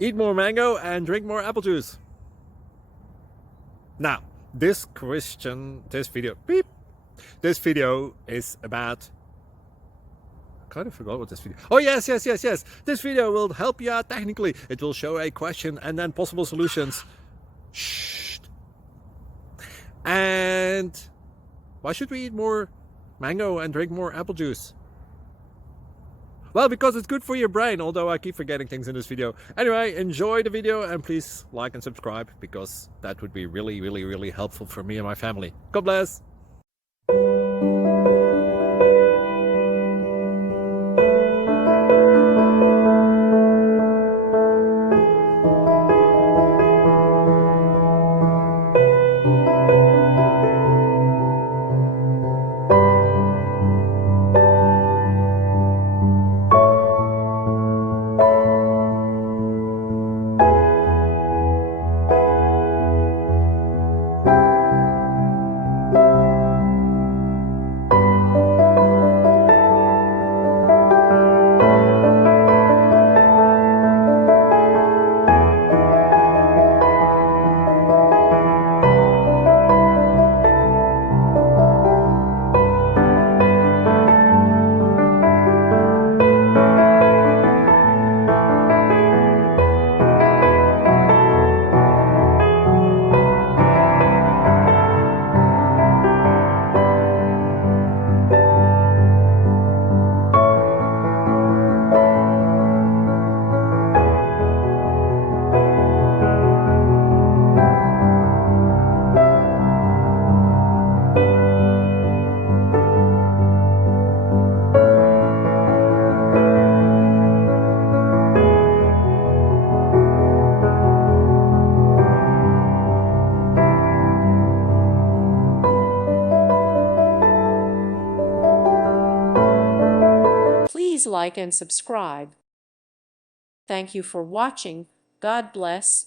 Eat more mango and drink more apple juice. Now, this video is about, I kind of forgot what this video. Oh, yes. This video will help you out technically. It will show a question and then possible solutions. Shh. And why should we eat more mango and drink more apple juice? Well, because it's good for your brain, although I keep forgetting things in this video. Anyway, enjoy the video and please like and subscribe, because that would be really helpful for me and my family. God bless! Please like and subscribe. Thank you for watching. God bless.